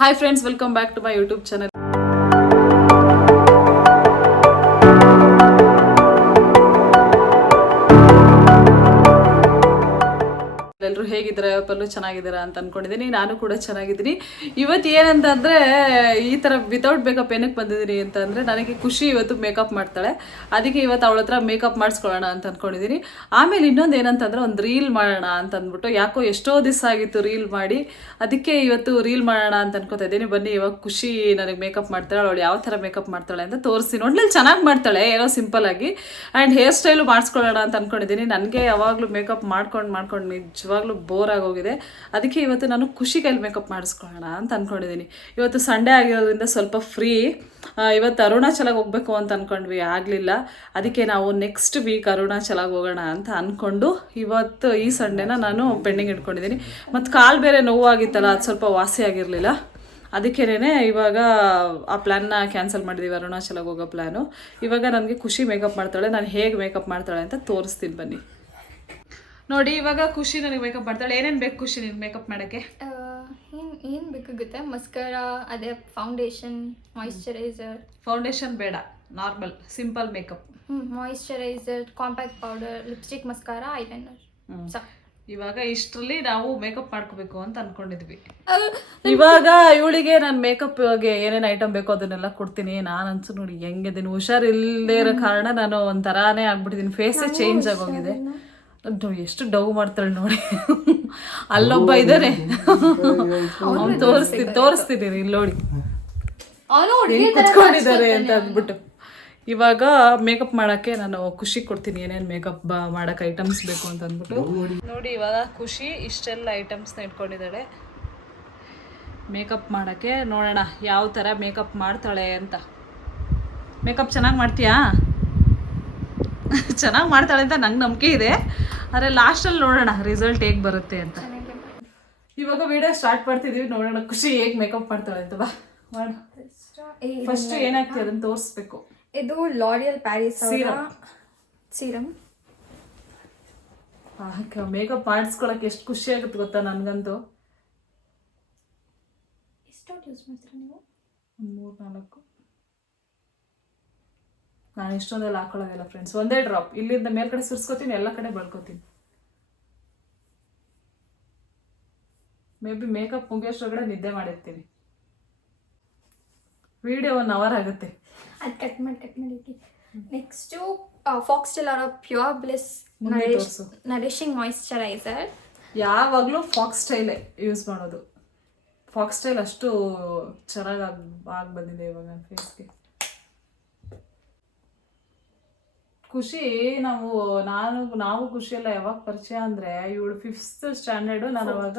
Hi friends, welcome back to my YouTube channel. ಎಲ್ಲರೂ ಹೇಗಿದ್ದಾರೆ? ಪಲ್ಲು ಚೆನ್ನಾಗಿದ್ದೀರಾ ಅಂತ ಅನ್ಕೊಂಡಿದ್ದೀನಿ. ನಾನು ಕೂಡ ಚೆನ್ನಾಗಿದ್ದೀನಿ. ಇವತ್ತು ಏನಂತಂದರೆ ಈ ಥರ ವಿತೌಟ್ ಮೇಕಪ್ ಏನಕ್ಕೆ ಬಂದಿದ್ದೀನಿ ಅಂತಂದರೆ, ನನಗೆ ಖುಷಿ ಇವತ್ತು ಮೇಕಪ್ ಮಾಡ್ತಾಳೆ. ಅದಕ್ಕೆ ಇವತ್ತು ಅವಳ ಹತ್ರ ಮೇಕಪ್ ಮಾಡಿಸ್ಕೊಳ್ಳೋಣ ಅಂತ ಅಂದ್ಕೊಂಡಿದ್ದೀನಿ. ಆಮೇಲೆ ಇನ್ನೊಂದು ಏನಂತಂದರೆ, ಒಂದು ರೀಲ್ ಮಾಡೋಣ ಅಂತ ಅಂದ್ಬಿಟ್ಟು, ಯಾಕೋ ಎಷ್ಟೋ ದಿವಸ ಆಗಿತ್ತು ರೀಲ್ ಮಾಡಿ, ಅದಕ್ಕೆ ಇವತ್ತು ರೀಲ್ ಮಾಡೋಣ ಅಂತ ಅನ್ಕೋತಾ ಇದ್ದೀನಿ. ಬನ್ನಿ, ಇವಾಗ ಖುಷಿ ನನಗೆ ಮೇಕಪ್ ಮಾಡ್ತಾಳೆ. ಅವಳು ಯಾವ ಥರ ಮೇಕಪ್ ಮಾಡ್ತಾಳೆ ಅಂತ ತೋರಿಸ್ತೀನಿ. ಒಟ್ನಲ್ಲಿ ಚೆನ್ನಾಗಿ ಮಾಡ್ತಾಳೆ, ಏನೋ ಸಿಂಪಲ್ ಆಗಿ. ಆ್ಯಂಡ್ ಹೇರ್ ಸ್ಟೈಲು ಮಾಡಿಸ್ಕೊಳ್ಳೋಣ ಅಂತ ಅಂದ್ಕೊಂಡಿದ್ದೀನಿ. ನನಗೆ ಯಾವಾಗಲೂ ಮೇಕಪ್ ಮಾಡ್ಕೊಂಡು ನಿಜವಾಗ್ಲೂ ಬೋರ್ ಆಗೋಗಿದೆ. ಅದಕ್ಕೆ ಇವತ್ತು ನಾನು ಖುಷಿ ಕೈಲಿ ಮೇಕಪ್ ಮಾಡಿಸ್ಕೊಳ್ಳೋಣ ಅಂತ ಅಂದ್ಕೊಂಡಿದ್ದೀನಿ. ಇವತ್ತು ಸಂಡೇ ಆಗಿರೋದ್ರಿಂದ ಸ್ವಲ್ಪ ಫ್ರೀ. ಇವತ್ತು ಅರುಣಾಚಲಗೆ ಹೋಗಬೇಕು ಅಂತ ಅಂದ್ಕೊಂಡ್ವಿ, ಆಗಲಿಲ್ಲ. ಅದಕ್ಕೆ ನಾವು ನೆಕ್ಸ್ಟ್ ವೀಕ್ ಅರುಣಾಚಲಗೆ ಹೋಗೋಣ ಅಂತ ಅಂದ್ಕೊಂಡು ಇವತ್ತು ಈ ಸಂಡೇನ ನಾನು ಪೆಂಡಿಂಗ್ ಇಟ್ಕೊಂಡಿದ್ದೀನಿ. ಮತ್ತು ಕಾಲು ಬೇರೆ ನೋವಾಗಿತ್ತಲ್ಲ, ಅದು ಸ್ವಲ್ಪ ವಾಸಿ ಆಗಿರಲಿಲ್ಲ. ಅದಕ್ಕೇನೆ ಇವಾಗ ಆ ಪ್ಲ್ಯಾನ್ನ ಕ್ಯಾನ್ಸಲ್ ಮಾಡಿದ್ದೀವಿ, ಅರುಣಾಚಲಗೆ ಹೋಗೋ ಪ್ಲ್ಯಾನು. ಇವಾಗ ನನಗೆ ಖುಷಿ ಮೇಕಪ್ ಮಾಡ್ತಾಳೆ. ನಾನು ಹೇಗೆ ಮೇಕಪ್ ಮಾಡ್ತಾಳೆ ಅಂತ ತೋರಿಸ್ತೀನಿ ಬನ್ನಿ. ನೋಡಿ, ಇವಾಗ ಖುಷಿ ನನಗೆ ಮೇಕಪ್ ಮಾಡ್ತಾಳೆ. ಏನೇನು ಬೇಕು ಖುಷಿ ನಿನ್ಗೆ ಮೇಕಪ್ ಮಾಡೋಕ್ಕೆ? ಏನು ಬೇಕಾಗುತ್ತೆ? ಮಸ್ಕರ, ಅದೇ ಫೌಂಡೇಶನ್, ಮಾಯಿಶ್ಚರೈಸರ್. ಫೌಂಡೇಶನ್ ಬೇಡ, normal simple makeup. Moisturiser, compact powder, lipstick, mascara, eyeliner. ಇವಾಗ ಇಷ್ಟರಲ್ಲಿ ನಾವು ಮೇಕಪ್ ಮಾಡ್ಕೋಬೇಕು ಅಂತ ಅನ್ಕೊಂಡಿದ್ವಿ. ಇವಾಗ ಇವಳಿಗೆ ನಾನು ಮೇಕಪ್ಗೆ ಏನೇನು ಐಟಮ್ ಬೇಕೋ ಅದನ್ನೆಲ್ಲ ಕೊಡ್ತೀನಿ. ನಾನು ಅನ್ಸು ನೋಡಿ ಹೆಂಗಿದ್ದೀನಿ, ಹುಷಾರಿಲ್ಲದೆ ಇರೋ ಕಾರಣ ನಾನು ಒಂಥರಾನೇ ಆಗ್ಬಿಟ್ಟಿದ್ದೀನಿ. ಫೇಸೇ ಚೇಂಜ್ ಆಗೋಗಿದೆ. ಎಷ್ಟು ಡವ್ ಮಾಡ್ತಾಳೆ ನೋಡಿ. ಅಲ್ಲೊಬ್ಬ ಇದ್ದಾನೆ, ಅವ್ನು ತೋರಿಸ್ತೀನಿ ಇಲ್ಲಿ ನೋಡಿ ಕುತ್ಕೊಂಡಿದ್ದಾರೆ ಅಂತ ಅಂದ್ಬಿಟ್ಟು. ಇವಾಗ ಮೇಕಪ್ ಮಾಡೋಕ್ಕೆ ನಾನು ಖುಷಿ ಕೊಡ್ತೀನಿ ಏನೇನು ಮೇಕಪ್ ಮಾಡೋಕ್ಕೆ ಐಟಮ್ಸ್ ಬೇಕು ಅಂತ ಅಂದ್ಬಿಟ್ಟು. ನೋಡಿ, ಇವಾಗ ಖುಷಿ ಇಷ್ಟೆಲ್ಲ ಐಟಮ್ಸ್ನ ಇಟ್ಕೊಂಡಿದ್ದಾಳೆ ಮೇಕಪ್ ಮಾಡೋಕ್ಕೆ. ನೋಡೋಣ ಯಾವ ಥರ ಮೇಕಪ್ ಮಾಡ್ತಾಳೆ ಅಂತ. ಮೇಕಪ್ ಚೆನ್ನಾಗಿ ಮಾಡ್ತೀಯಾ? ಚೆನ್ನಾಗಿ ಮಾಡ್ತಾಳೆ ಅಂತ ನಂಗೆ ನಂಬಿಕೆ ಇದೆ. ಆದರೆ ಲಾಸ್ಟಲ್ಲಿ ನೋಡೋಣ ರಿಸಲ್ಟ್ ಹೇಗೆ ಬರುತ್ತೆ ಅಂತ. ಇವಾಗ ವಿಡಿಯೋ ಸ್ಟಾರ್ಟ್ ಮಾಡ್ತಿದ್ದೀವಿ. ನೋಡೋಣ ಖುಷಿ ಹೇಗೆ ಮೇಕಪ್ ಮಾಡ್ತಾಳೆ ಅಂತ. ಬಾ ಮಾಡು. ಫಸ್ಟ್ ಏನಾಗ್ತೀವಿ ಅದನ್ನು ತೋರಿಸ್ಬೇಕು. ಇದು ಲಾರಿಯಲ್ ಪ್ಯಾರಿಸ್ ಸೀರಮ್. ಮೇಕಪ್ ಮಾಡಿಸ್ಕೊಳಕ್ಕೆ ಎಷ್ಟು ಖುಷಿ ಆಗುತ್ತೆ ಗೊತ್ತಾ ನನಗಂತೂ. ಎಷ್ಟು ಯೂಸ್ ಮಾಡ್ತೀರಾ ನೀವು? 3-4. ನಾನು ಇಷ್ಟೊಂದೆಲ್ಲ ಹಾಕೊಳ್ಳೋದಿಲ್ಲ ಫ್ರೆಂಡ್ಸ್. ಒಂದೇ ಡ್ರಾಪ್ ಇಲ್ಲಿಂದ ಮೇಲ್ಗಡೆ ಸುರಿಸ್ಕೋತೀನಿ, ಎಲ್ಲ ಕಡೆ ಬಳ್ಕೋತೀನಿ. ಮೇ ಬಿ ಮೇಕಪ್ ಮುಗಿಯೋಷ್ಟೊಳಗಡೆ ನಿದ್ದೆ ಮಾಡಿರ್ತೀನಿ. ವಿಡಿಯೋ 1 hour ಆಗುತ್ತೆ. ಅದು ಕಟ್ ಮಾಡಿ. ನೆಕ್ಸ್ಟು ಫಾಕ್ಸ್ಟೆಲ್ ಅವರ ಪ್ಯೂರ್ ಬ್ಲಿಸ್ ನರಿಶಿಂಗ್ ಮಾಯಿಶ್ಚರೈಸರ್. ಯಾವಾಗಲೂ ಫಾಕ್ಸ್ ಸ್ಟೈಲೇ ಯೂಸ್ ಮಾಡೋದು. ಫಾಕ್ಸ್ ಸ್ಟೈಲ್ ಅಷ್ಟು ಚೆನ್ನಾಗಿ ಆಗಿ ಬಂದಿದೆ ಇವಾಗ ನನ್ನ ಫೇಸ್ಗೆ. ಖುಷಿ ನಾವು ಖುಷಿಯೆಲ್ಲ ಯಾವಾಗ ಪರಿಚಯ ಅಂದರೆ, ಇವಳು 5th ಸ್ಟ್ಯಾಂಡರ್ಡು, ನಾನು ಅವಾಗ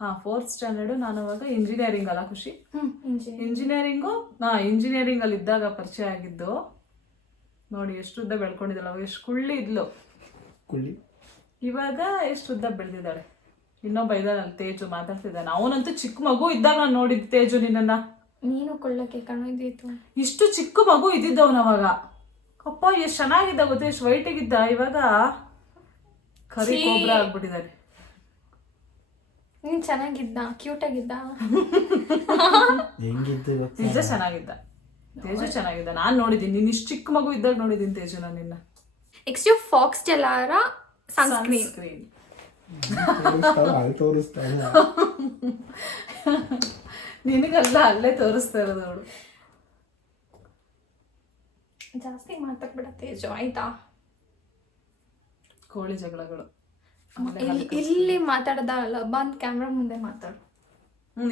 4th ಸ್ಟ್ಯಾಂಡರ್ಡು. ನಾನು ಅವಾಗ ಇಂಜಿನಿಯರಿಂಗ್ ಅಲ್ಲ ಖುಷಿ? ಇಂಜಿನಿಯರಿಂಗಲ್ಲಿ ಇದ್ದಾಗ ಪರಿಚಯ ಆಗಿದ್ದು. ನೋಡಿ ಎಷ್ಟು ಉದ್ದ ಬೆಳ್ಕೊಂಡಿದ್ದಾಳೆ. ಅವಾಗ ಎಷ್ಟು ಕುಳ್ಳಿ ಇದ್ಲು, ಇವಾಗ ಎಷ್ಟು ಉದ್ದ ಬೆಳೆದಿದ್ದಾಳೆ. ಇನ್ನೊಬ್ಬ ಇದ್ದಾನಲ್ಲಿ ತೇಜು ಮಾತಾಡ್ತಿದ್ದಾನೆ. ಅವನಂತೂ ಚಿಕ್ಕ ಮಗು ಇದ್ದಾಗ ನಾನು ನೋಡಿದ್ದು ತೇಜು ನಿನ್ನನ್ನು. ನೀನು ಕೊಳ್ಳಕ್ಕೆ ಕಣ್ಣಿದ್ದಿತ್ತು. ಇಷ್ಟು ಚಿಕ್ಕ ಮಗು ಇದ್ದಿದ್ದವನು ಅವಾಗ. ಅಪ್ಪ ಎಷ್ಟು ಚೆನ್ನಾಗಿದ್ದ ಗೊತ್ತ, ಎಷ್ಟು ವೈಟಿಗಿದ್ದ. ಇವಾಗ ಕರಿ ಕೋಬ್ರಾ ಆಗ್ಬಿಟ್ಟಿದ್ದಾನೆ. ನೀನ್ ಚೆನ್ನಾಗಿದ್ದ, ಕ್ಯೂಟ್ ಆಗಿದ್ದ. ನಿಜ ಚೆನ್ನಾಗಿದ್ದ ತೇಜು, ಚೆನ್ನಾಗಿದ್ದ. ನಾನು ನೋಡಿದ್ದೀನಿ, ನೀನು ಇಷ್ಟು ಚಿಕ್ಕ ಮಗು ಇದ್ದಾಗ ನೋಡಿದ್ದೀನಿ ತೇಜು ನಾನು ನಿನ್ನ. ನೆಕ್ಸ್ಟ್ ಫಾಕ್ಸ್ಟೆಲ್ ಅವರ ಸನ್ಸ್ಕ್ರೀನ್. ನಿನಗಲ್ಲ, ಅಲ್ಲೇ ತೋರಿಸ್ತಾ ಇರೋದು ಅವಳು. ಜಾಸ್ತಿ ಮಾತಾಡ್ಬೇಡ ತೇಜು, ಆಯ್ತಾ? ಕೋಳಿ ಜಗಳಗಳು ಇಲ್ಲಿ ಮಾತಾಡೋದಲ್ಲ, ಬಂದ್ ಕ್ಯಾಮ್ರಾ ಮುಂದೆ ಮಾತಾಡು.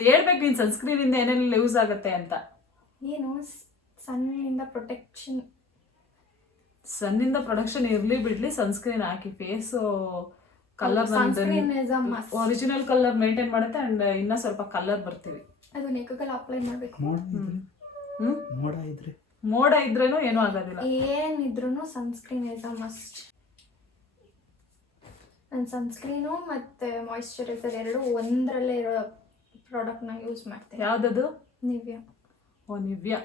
ಹೇಳ್ಬೇಕು ನೀನು ಸನ್ಸ್ಕ್ರೀನ್ ಇಂದ ಏನೆಲ್ಲ ಯೂಸ್ ಆಗುತ್ತೆ ಅಂತ. ಏನು ಸನ್ನಿಂದ ಪ್ರೊಟೆಕ್ಷನ್ ಇರ್ಲಿ ಬಿಡ್ಲಿ, ಸನ್ಸ್ಕ್ರೀನ್ ಹಾಕಿ face colour original colour maintain ಮಾಡುತ್ತೆ. ಅಂಡ್ ಇನ್ನ ಸ್ವಲ್ಪ ಕಲರ್ ಬರ್ತೀವಿ. ಅದು ನೆಕ್ಕಲ್ಲಿ ಅಪ್ಲೈ ಮಾಡ್ಬೇಕು. ಮೋಡ ಇದ್ರೇನು ಏನೂ ಆಗೋದಿಲ್ಲ. ಏನಿದ್ರು ಸನ್ಸ್ಕ್ರೀನ್ ಇಸ್ ಅ ಮಸ್ಟ್. ನಾನು ಸನ್ಸ್ಕ್ರೀನು ಮತ್ತು ಮಾಯಿಶ್ಚರೈಸರ್ ಎರಡು ಒಂದರಲ್ಲೇ ಇರೋ ಪ್ರಾಡಕ್ಟ್ನ ಯೂಸ್ ಮಾಡ್ತೀನಿ. ಯಾವುದದು? ನಿವ್ಯಾ. ಓ ನಿವ್ಯಾ.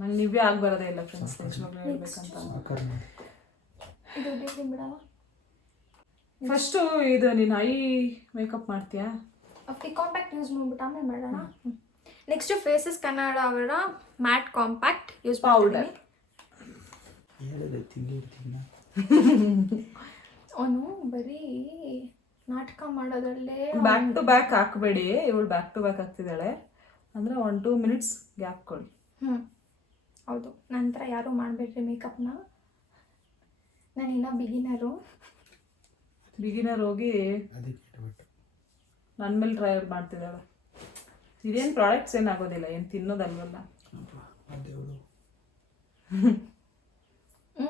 ನಂಗೆ ನಿವ್ಯಾ ಆಗಿ ಬರೋದೇ ಇಲ್ಲ ಫ್ರೆಂಡ್ಸ್, ನಿಜವಾಗ್ಲೂ ಹೇಳ್ಬೇಕಂತ. ಇದು ಬಿಡಲ್ಲ. ಫಸ್ಟು ಇದು ನೀನು ಐ ಮೇಕಪ್ ಮಾಡ್ತೀಯಾ? ಕಾಂಪ್ಯಾಕ್ಟ್ ಯೂಸ್ ಮಾಡ್ಬಿಟ್ಟು ಆಮೇಲೆ ಮಾಡೋಣ. ನೆಕ್ಸ್ಟ್ ಫೇಸಸ್ ಕನ್ನಡ ಅವರ ಮ್ಯಾಟ್ ಕಾಂಪ್ಯಾಕ್ಟ್ ಯೂಸ್ Powder. ಅವನು ಬರೀ ನಾಟಕ ಮಾಡೋದ್ರಲ್ಲೇ ಬ್ಯಾಕ್ ಟು ಬ್ಯಾಕ್ ಹಾಕಬೇಡಿ, ಇವಳು ಬ್ಯಾಕ್ ಟು ಬ್ಯಾಕ್ ಹಾಕ್ತಿದ್ದಾಳೆ ಅಂದರೆ 1-2 ಮಿನಿಟ್ಸ್ ಗ್ಯಾಪ್ ಕೊಡಿ. ಹೌದು, ನಂತರ ಯಾರೂ ಮಾಡಬೇಡ್ರಿ ಮೇಕಪ್ನ. ನಾನು ಇನ್ನೂ ಬಿಗಿನರ್ ಹೋಗಿ ನನ್ನ ಮೇಲೆ ಟ್ರಯಲ್ ಮಾಡ್ತಿದ್ದಾಳೆ. ಇದೇನು ಪ್ರಾಡಕ್ಟ್ಸ್ ಏನಾಗೋದಿಲ್ಲ, ಏನು ತಿನ್ನೋದಲ್ವಲ್ಲ.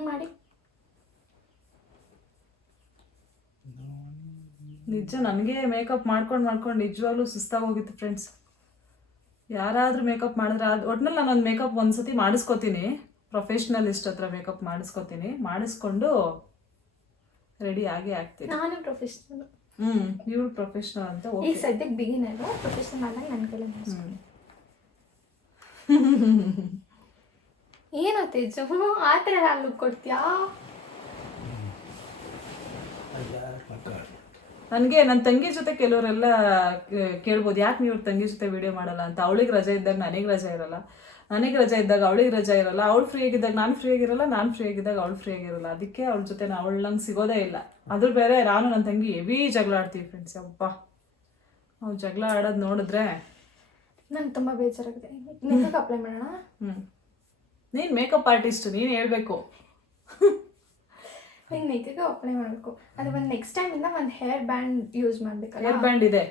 ಮಾಡಿ ನಿಜ ನನಗೆ ಮೇಕಪ್ ಮಾಡ್ಕೊಂಡು ನಿಜವಾಗ್ಲೂ ಸುಸ್ತಾಗಿ ಹೋಗಿತ್ತು ಫ್ರೆಂಡ್ಸ್. ಯಾರಾದರೂ ಮೇಕಪ್ ಮಾಡಿದ್ರೆ ಅದು ಒಟ್ನಲ್ಲಿ ನಾನೊಂದು ಮೇಕಪ್ ಒಂದ್ಸತಿ ಮಾಡಿಸ್ಕೊತೀನಿ, ಪ್ರೊಫೆಷ್ನಲಿಸ್ಟ್ ಹತ್ರ ಮೇಕಪ್ ಮಾಡಿಸ್ಕೊಂಡು ರೆಡಿ ಆಗಿ ಆಗ್ತೀನಿ. ನಾನು ಪ್ರೊಫೆಷ್ನಲ್. ಇವಳು ಪ್ರೊಫೆಷ್ನಲ್ ಅಂತ ಈಗ ಸದ್ಯಕ್ಕೆ ಬಿಗಿನರು, ಪ್ರೊಫೆಷ್ನಲ್ ಆದಾಗ ನನ್ನ ಕೈಲಿ ಏನೋ ತೇಜು ಆ ಥರ ಲುಕ್ ಕೊಡ್ತೀಯಾ? ನನಗೆ ನನ್ನ ತಂಗಿ ಜೊತೆ ಕೆಲವರೆಲ್ಲ ಕೇಳ್ಬೋದು, ಯಾಕೆ ನೀವು ತಂಗಿ ಜೊತೆ ವಿಡಿಯೋ ಮಾಡಲ್ಲ ಅಂತ. ಅವಳಿಗೆ ರಜೆ ಇದ್ದಾಗ ನನಗೆ ರಜೆ ಇರಲ್ಲ, ನನಗೆ ರಜೆ ಇದ್ದಾಗ ಅವಳಿಗೆ ರಜೆ ಇರಲ್ಲ, ಅವಳು ಫ್ರೀ ಆಗಿದ್ದಾಗ ನಾನು ಫ್ರೀ ಆಗಿರಲ್ಲ, ನಾನು ಫ್ರೀ ಆಗಿದ್ದಾಗ ಅವಳು ಫ್ರೀ ಆಗಿರಲ್ಲ. ಅದಕ್ಕೆ ಅವಳ ಜೊತೆ ಅವಳು ನಂಗೆ ಸಿಗೋದೇ ಇಲ್ಲ. ಅದ್ರ ಬೇರೆ ನಾನು ನನ್ನ ತಂಗಿ ಹೆವಿ ಜಗಳ ಆಡ್ತೀವಿ ಫ್ರೆಂಡ್ಸ್. ಅಪ್ಪ ನಾವು ಜಗಳ ಆಡೋದು ನೋಡಿದ್ರೆ ನಂಗೆ ತುಂಬ ಬೇಜಾರಾಗಿದೆ. ಮೇಕಪ್ ಅಪ್ಲೈ ಮಾಡೋಣ. ನೀನು ಮೇಕಪ್ ಆರ್ಟಿಸ್ಟ್, ನೀನು ಹೇಳ್ಬೇಕು. ನೀನು ಮೇಕಪ್ ಅಪ್ಲೈ ಮಾಡಬೇಕು. ಅದು ಒಂದು ನೆಕ್ಸ್ಟ್ ಟೈಮಿಂದ ಒಂದು ಹೇರ್ ಬ್ಯಾಂಡ್ ಯೂಸ್ ಮಾಡಬೇಕಲ್ಲ. ಹೇರ್ ಬ್ಯಾಂಡ್ ಇದೆ,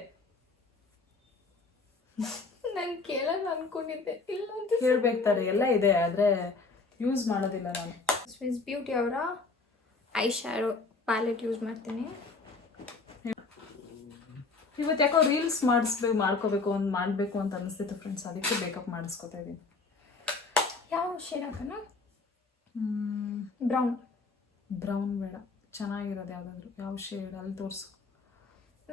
ನಾನು ಕೇಳಲ್ಲ ಅನ್ಕೊಂಡಿದ್ದೆ. ಇಲ್ಲ ಅಂತ ಹೇಳ್ಬೇಕಾರೆ ಎಲ್ಲ ಇದೆ, ಆದರೆ ಯೂಸ್ ಮಾಡೋದಿಲ್ಲ ನಾನು. ಸ್ವಿಸ್ ಬ್ಯೂಟಿ ಅವರ ಐ ಶ್ಯಾಡೋ ಪ್ಯಾಲೆಟ್ ಯೂಸ್ ಮಾಡ್ತೀನಿ. ಇವತ್ತು ಯಾಕೋ ರೀಲ್ಸ್ ಮಾಡ್ಕೋಬೇಕು ಮಾಡಬೇಕು ಅಂತ ಅನಿಸ್ತಿತ್ತು ಫ್ರೆಂಡ್ಸ್, ಅದಕ್ಕೆ ಮೇಕಪ್ ಮಾಡಿಸ್ಕೊತಾ ಇದ್ದೀನಿ. ಯಾವ ಶೇಡ್ ಹಾಕೋಣ? ಬ್ರೌನ್ ಬೇಡ, ಚೆನ್ನಾಗಿರೋದು ಯಾವುದಾದ್ರು. ಯಾವ ಶೇಡ್ ಅಲ್ಲಿ ತೋರಿಸು.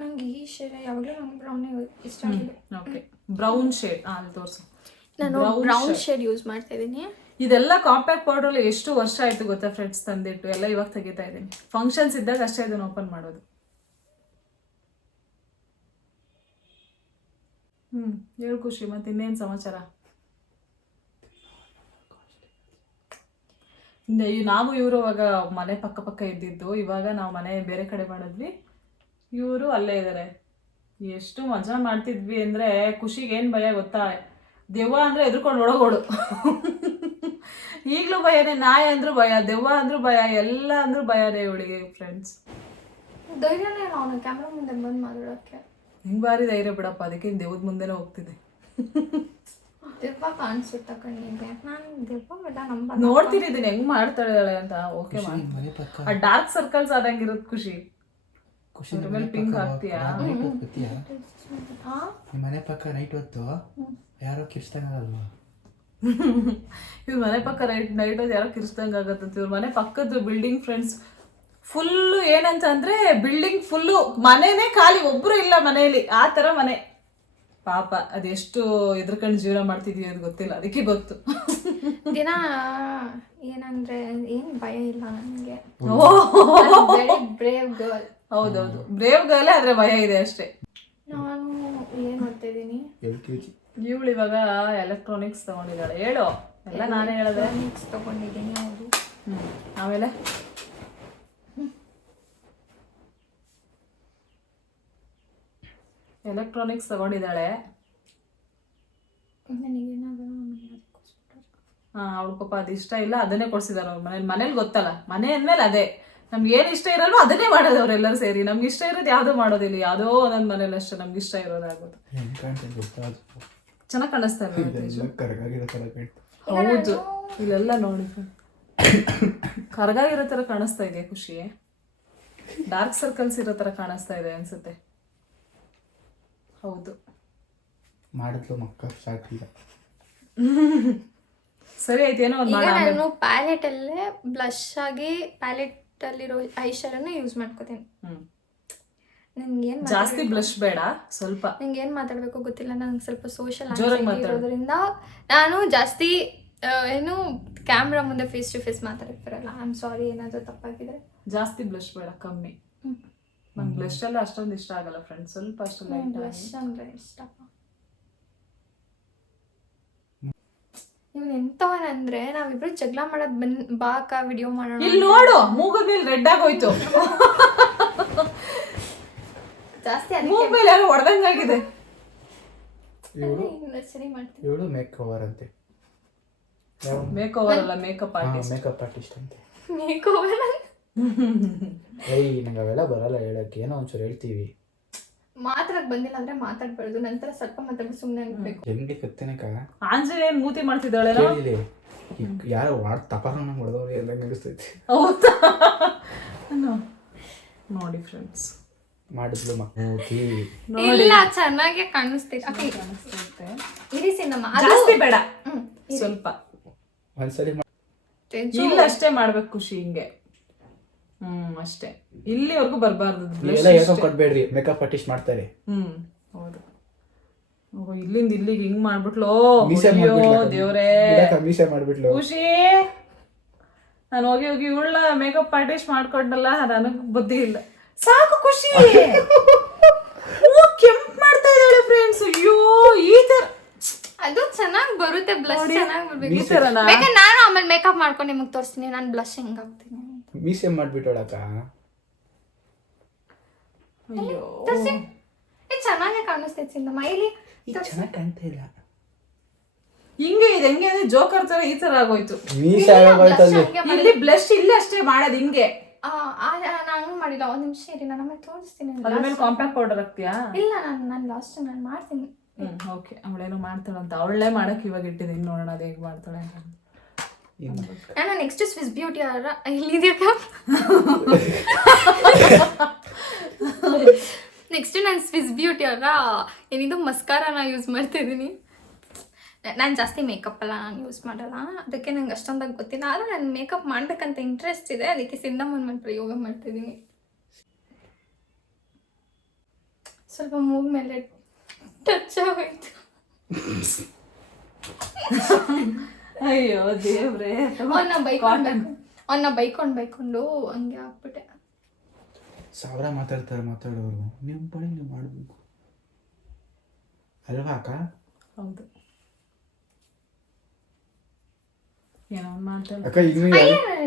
ನಂಗೆ ಈ ಶೇಡ್ ಯಾವಾಗಲೂ ನಂಗೆ ಬ್ರೌನೇ ಇಷ್ಟ ಆಗಿದೆ. ಓಕೆ, ಬ್ರೌನ್ ಶೇಡ್ ಅಲ್ಲಿ ತೋರಿಸು. ನಾನು ಬ್ರೌನ್ ಶೇಡ್ ಯೂಸ್ ಮಾಡ್ತಾ ಇದ್ದೀನಿ. ಇದೆಲ್ಲ ಕಾಂಪ್ಯಾಕ್ಟ್ ಪೌಡರ್ ಎಷ್ಟು ವರ್ಷ ಆಯ್ತು ಗೊತ್ತಾ ಫ್ರೆಂಡ್ಸ್ ತಂದಿಟ್ಟು, ಎಲ್ಲ ಇವಾಗ ತೆಗಿತಾ ಇದ್ದೀನಿ. ಫಂಕ್ಷನ್ಸ್ ಇದ್ದಾಗ ಅಷ್ಟೇ ಇದನ್ನು ಓಪನ್ ಮಾಡೋದು. ಹೇಳು ಖುಷಿ, ಮತ್ತೆ ಇನ್ನೇನು ಸಮಾಚಾರ? ನಾವು ಇವರು ಅವಾಗ ಮನೆ ಪಕ್ಕ ಇದ್ದಿದ್ದು, ಇವಾಗ ನಾವು ಮನೆ ಬೇರೆ ಕಡೆ ಮಾಡಿದ್ವಿ, ಇವರು ಅಲ್ಲೇ ಇದ್ದಾರೆ. ಎಷ್ಟು ಮಜಾ ಮಾಡ್ತಿದ್ವಿ ಅಂದರೆ ಖುಷಿಗೆ ಏನು ಭಯ ಗೊತ್ತಾ? ದೆವ್ವ ಅಂದರೆ ಎದ್ರುಕೊಂಡು ಒಳಗೋಡು. ಈಗಲೂ ಭಯನೇ, ನಾಯಿ ಅಂದ್ರೂ ಭಯ, ದೆವ್ವ ಅಂದ್ರೂ ಭಯ, ಎಲ್ಲ ಅಂದ್ರೂ ಭಯನೇ ಇವಳಿಗೆ ಫ್ರೆಂಡ್ಸ್. ಧೈರ್ಯನೇ ಇಲ್ಲ ಅವನು ಕ್ಯಾಮ್ರಾ ಮುಂದೆ ಬಂದು ಮಾತಾಡೋಕ್ಕೆ. ಹಿಂಗೆ ಬಾರಿ ಧೈರ್ಯ ಬಿಡಪ್ಪ, ಅದಕ್ಕೆ ದೆವ್ವದ ಮುಂದೆನೇ ಹೋಗ್ತಿದ್ದೆ. ದೆವ್ವ ಕಾಣಿಸುತ್ತ ಕಣ್ಣಿಗೆ. ನಾನು ದೆವ್ವ ಬೇಡ ನಂಬ ನೋಡ್ತಿರಿದ್ದೀನಿ ಹೆಂಗ್ ಮಾಡ್ತಾಳೆ ಅಂತ. ಓಕೆ ಮಾಡಿ, ಆ ಡಾರ್ಕ್ ಸರ್ಕಲ್ಸ್ ಆದಂಗಿರೋದು ಖುಷಿ. ಮೇಲೆ ಪಿಂಕ್ ಹಾಕ್ತೀಯಾ? ಮನೆ ಪಕ್ಕ ನೈಟ್ ಹೊತ್ತು ಯಾರೋ ಕಿರ್ಸ್ದಂಗಲ್ವಾ? ಇವ್ರ ಮನೆ ಪಕ್ಕ ನೈಟ್ ಹೊತ್ತು ಯಾರೋ ಕಿರ್ಸ್ದಂಗೆ ಆಗತ್ತಂತ. ಇವ್ರ ಮನೆ ಪಕ್ಕದ ಬಿಲ್ಡಿಂಗ್ ಫ್ರೆಂಡ್ಸ್ ಫುಲ್ಲು ಏನಂತ ಅಂದ್ರೆ ಬಿಲ್ಡಿಂಗ್ ಫುಲ್ಲು ಮನೆನೇ ಖಾಲಿ, ಒಬ್ರು ಇಲ್ಲ ಮನೆಯಲ್ಲಿ, ಆ ಥರ ಮನೆ. ಪಾಪ ಅದೆಷ್ಟು ಎದ್ರಕಂಡು ಜೀವನ ಮಾಡ್ತಿದೀವಿ ಅದು ಗೊತ್ತಿಲ್ಲ, ಅದಕ್ಕೆ ಗೊತ್ತು. ದಿನ ಏನಂದ್ರೆ ಏನು ಭಯ ಇಲ್ಲ ನನಗೆ. Brave girl. ಹೌದೌದು, ಬ್ರೇವ್ ಗರ್ಲೇ, ಆದ್ರೆ ಭಯ ಇದೆ ಅಷ್ಟೇ. ನಾನು ಏನು ಓದ್ತಾ ಇದ್ದೀನಿ? ಇವಳು ಇವಾಗ ಎಲೆಕ್ಟ್ರಾನಿಕ್ಸ್ ತಗೊಂಡಿದ್ದಾಳೆ. ಹೇಳು, ಎಲ್ಲ ನಾನೇ ಹೇಳಿದೆ. ಎಲೆಕ್ಟ್ರಾನಿಕ್ಸ್ ತಗೊಂಡಿದ್ದೀನಿ. ಹೌದು. ಆಮೇಲೆ ಎಲೆಕ್ಟ್ರಾನಿಕ್ಸ್ ತಗೊಂಡಿದ್ದಾಳೆ. ಅವಳು ಪಾಪ ಅದು ಇಷ್ಟ ಇಲ್ಲ, ಅದನ್ನೇ ಕೊಡ್ಸಿದಾರೆ ಅವ್ರ ಮನೇಲಿ ಗೊತ್ತಲ್ಲ, ಮನೆ ಅಂದ್ಮೇಲೆ ಅದೇ. ನಮ್ಗೆ ಏನು ಇಷ್ಟ ಇರಲ್ವೋ ಅದನ್ನೇ ಮಾಡೋದು ಅವರೆಲ್ಲರೂ ಸೇರಿ. ನಮ್ಗೆ ಇಷ್ಟ ಇರೋದು ಯಾವುದೋ ಮಾಡೋದಿಲ್ಲ, ಯಾವುದೋ ಒಂದೊಂದು ಮನೇಲಿ ಅಷ್ಟೇ ನಮ್ಗೆ ಇಷ್ಟ ಇರೋದಾಗೋದು. ಚೆನ್ನಾಗಿ ಕಾಣಿಸ್ತಾ ಇದೆ. ಹೌದು, ಇಲ್ಲೆಲ್ಲ ನೋಡಿ ಕರ್ಗಾಗಿರೋ ಥರ ಕಾಣಿಸ್ತಾ ಇದೆ ಖುಷಿ. ಡಾರ್ಕ್ ಸರ್ಕಲ್ಸ್ ಇರೋ ಥರ ಕಾಣಿಸ್ತಾ ಇದೆ ಅನ್ಸುತ್ತೆ. ಹೌದು, ಮಾಡಿದ್ಲು ಮಕ್ಕ ಸ್ಟಾರ್ಟ್ ಇಲ್ಲ. ಸರಿ ಆಯ್ತು, ಏನೋ ಒಂದು ಈಗ ನಾನು ಪ್ಯಾಲೆಟ್ ಅಲ್ಲೇ ಬ್ಲಷ್ ಆಗಿ ಪ್ಯಾಲೆಟ್ ಅಲ್ಲಿರೋ ಐ ಶ್ಯಾಡೋನ ಯೂಸ್ ಮಾಡ್ಕೋತೀನಿ. ನನ್ಗೇನು ಜಾಸ್ತಿ ಬ್ಲಷ್ ಬೇಡ, ಸ್ವಲ್ಪ. ನಂಗೆ ಏನು ಮಾತಾಡಬೇಕು ಗೊತ್ತಿಲ್ಲ, ನಂಗೆ ಸ್ವಲ್ಪ ಸೋಷಿಯಲ್ ಜೋರಾಗಿ ಇರೋದ್ರಿಂದ ನಾನು ಜಾಸ್ತಿ ಏನು ಕ್ಯಾಮ್ರಾ ಮುಂದೆ ಫೇಸ್ ಟು ಫೇಸ್ ಮಾತಾಡಕ್ಕೆ ಬರಲ್ಲ. ಐ ಆಮ್ ಸಾರಿ ಏನಾದರೂ ತಪ್ಪಾಗಿದ್ರೆ. ಜಾಸ್ತಿ ಬ್ಲಷ್ ಬೇಡ, ಕಮ್ಮಿ. ನಂಗೆ ಬ್ಲಷ್ ಎಲ್ಲ ಅಷ್ಟೊಂದು ಇಷ್ಟ ಆಗಲ್ಲ ಫ್ರೆಂಡ್ಸ್, ಸ್ವಲ್ಪ ಅಷ್ಟು ಲೈಟ್ ಬ್ಲಷ್ ಅಂದರೆ ಇಷ್ಟಪ್ಪ. ಇವ್ನು ಎಂತವನಂದ್ರೆ ನಾವಿಬ್ರು ಜಗಳ ಮಾಡೋದು ಬಾಕ ವಿಡಿಯೋ ಮಾಡೋಣ. ಇಲ್ಲಿ ನೋಡು ಮೂಗದ ಮೇಲೆ ರೆಡ್ ಆಗೋಯ್ತು. ಜಾಸ್ತಿ ಮೂಗ್ ಮೇಲೆ ಯಾರು ಹೊಡೆದಂಗಾಗಿದೆ. ಸರಿ ಮಾಡ್ತೀನಿ. ಇವಳು ಮೇಕ್ ಓವರ್ ಅಂತೆ. ಮೇಕ್ ಓವರ್ ಅಲ್ಲ, ಮೇಕಪ್ ಆರ್ಟಿಸ್ಟ್. ಮೇಕಪ್ ಆರ್ಟಿಸ್ಟ್ ಅಂತೆ. ಮೇಕ್ ಓವರ್ ಏಯ್ ನಂಗೆ ಅವೆಲ್ಲ ಬರಲ್ಲ ಹೇಳಕ್ಕೆ, ಏನೋ ಒಂಚೂರು ಹೇಳ್ತೀವಿ. ಮಾತಾಡಕ್ ಬಂದಿಲ್ಲ ಅಂದ್ರೆ ಮಾತಾಡ್ಬಾರ್ದು, ನಂತರ ಸ್ವಲ್ಪ ಮಾತಾಡ್ಬಿಟ್ಟು ಸುಮ್ಮನೆ ಆಗ್ಬೇಕು. ಹೆಂಗೆ ಕತ್ತೇನಕ ಆಂಜನೇಯನ್ ಮೂತಿ ಮಾಡ್ತಿದ್ದಾಳೆ ಯಾರೋ ತಪಾರ ನಂಗೆ ಹೊಡೆದವ್ರು ಎಲ್ಲ ನಡೆಸ್ತೈತಿ. ಹೌದಾ ನೋಡಿ ಫ್ರೆಂಡ್ಸ್, ಮಾಡಿದ್ಲು ಮೂತಿ. ಇಲ್ಲ ಚೆನ್ನಾಗಿ ಕಾಣಿಸ್ತೀವಿ. ಇರಿಸಿನಮ್ಮ ಜಾಸ್ತಿ ಬೇಡ, ಸ್ವಲ್ಪ ಒಂದ್ಸಲಿ ಇಲ್ಲ ಅಷ್ಟೇ ಮಾಡ್ಬೇಕು ಖುಷಿ, ಹಿಂಗೆ ಅಷ್ಟೇ, ಇಲ್ಲಿವರೆಗೂ ಬರಬಾರ್ದು. ಎಲ್ಲ ಹೇಳ್ಕೊಂಡ್ ಕೊಡ್ಬೇಡ್ರಿ, ಮೇಕಪ್ ಆರ್ಟಿಸ್ಟ್ ಮಾಡ್ತಾರೆ. ಹೌದು. ಇಲ್ಲಿಂದ ಇಲ್ಲಿಗೆ ಹಿಂಗ್ ಮಾಡ್ಬಿಟ್ಲು. ಮೀಸೆ ದೇವ್ರೇ, ಮೀಸೆ ಮಾಡ್ಬಿಟ್ಲು ಖುಷಿ. ನಾನು ಹೋಗಿ ಹೋಗಿ ಇವಳ ಮೇಕಪ್ ಆರ್ಟಿಸ್ಟ್ ಮಾಡ್ಕೊಂಡಲ್ಲ, ನನಗ್ ಬುದ್ಧಿ ಇಲ್ಲ. ಸಾಕು ಖುಷಿ. ಕೆಂಪ್ ಮಾಡ್ತಾ ಇದ್ದಾಳೆ ಫ್ರೆಂಡ್ಸ್. ಅಯ್ಯೋ ಈ ತರ ಅದು ಚೆನ್ನಾಗಿ ಬರುತ್ತೆ, ಬ್ಲಷ್ ಚೆನ್ನಾಗಿ ಬರ್ಬೇಕು. ಈ ತರನಾ? ಬೇಕಾದ್ರೆ ನಾನು ಆಮೇಲೆ ಮೇಕಪ್ ಮಾಡ್ಕೊಂಡು ನಿಮಗೆ ತೋರಿಸ್ತೀನಿ ನಾನು ಬ್ಲಷ್ ಹೆಂಗ್ ಹಾಕ್ತೀನಿ. ಮೀಸೆ ಮಾಡ್ಬಿಟ್ಟೋಳಕ. ಅಯ್ಯೋ ತೋರಿಸಿ. ಚೆನ್ನಾಗಿ ಕಾಣಿಸ್ತೈತೆ ಸಿಂಧಮ್ಮ. ಇಲ್ಲಿ ಚೆನ್ನಾಗಿ ಕಾಣ್ತಾ ಇಲ್ಲ. ಹಿಂಗೆ ಇದೆ, ಹೆಂಗೆ ಅಂದ್ರೆ ಜೋಕರ್ ತರ ಈ ತರ ಆಗೋಯ್ತು. ಮೀಸೆ ಆಗೋಯ್ತಲ್ಲಿ. ಇಲ್ಲಿ ಬ್ಲಷ್ ಇಲ್ಲಿ ಅಷ್ಟೇ ಮಾಡೋದು ಹಿಂಗೆ. ನಾನು ಹಂಗ್ ಮಾಡಿಲ್ಲ. ಒಂದ್ ನಿಮಿಷ ಇರಿ, ನಾನು ಆಮೇಲೆ ತೋರಿಸ್ತೀನಿ. ಅದ್ರ ಮೇಲೆ ಕಾಂಪ್ಯಾಕ್ಟ್ ಪೌಡರ್ ಹಾಕ್ತೀಯಾ? ಇಲ್ಲ, ನಾನು ಲಾಸ್ಟ್ ನಾನು ಮಾಡ್ತೀನಿ. ಓಕೆ, ಅವಳೇನೋ ಮಾಡ್ತಾಳಂತ, ಅವಳೇ ಮಾಡಕ್ ಇವಾಗ ಇಟ್ಟಿದ್ದೀನಿ, ನೋಡೋಣ ಅದು ಹೇಗೆ ಮಾಡ್ತಾಳೆ. ನಾನು ನೆಕ್ಸ್ಟ್ ಸ್ವಿಸ್ ಬ್ಯೂಟಿ ಅವರ ಇಲ್ಲಿದ್ಯಾಕ ನೆಕ್ಸ್ಟ್ ನಾನು ಸ್ವಿಸ್ ಬ್ಯೂಟಿ ಅವರ ಏನಿದು ಮಸ್ಕಾರಾನ ಯೂಸ್ ಮಾಡ್ತಿದ್ದೀನಿ. ನಾನು ಜಾಸ್ತಿ ಮೇಕಪ್ ಎಲ್ಲ ನಾನು ಯೂಸ್ ಮಾಡಲ್ಲ, ಅದಕ್ಕೆ ನಂಗೆ ಅಷ್ಟೊಂದಾಗಿ ಗೊತ್ತಿಲ್ಲ. ಆದರೆ ನಾನು ಮೇಕಪ್ ಮಾಡ್ಬೇಕಂತ ಇಂಟ್ರೆಸ್ಟ್ ಇದೆ, ಅದಕ್ಕೆ ಸಿಂಧಮ್ಮನ ಮೇಲೆ ಪ್ರಯೋಗ ಮಾಡ್ತಿದ್ದೀನಿ. ಸ್ವಲ್ಪ ಮೂಗ್ ಮೇಲೆ ಟಚ್ ಆಗೋಯ್ತು. ಅಯ್ಯೋ ದೇವ್ರೆ, ಅವನ್ನ ಬೈಕೊಂಡು ಹಂಗೆ ಹಾಕ್ಬಿಟ್ಟೆ. ಸಾವಿರ ಮಾತಾಡೋರು ನಿಮ್ಮ ಪಡಿ ನೀವು ಮಾಡಬೇಕು ಅಲ್ವಾ ಅಕ್ಕ? ಹೌದು, ಏನೋ ಮಾಡ್ತಾಳೆ ಅಕ್ಕ. ಇನ್ನು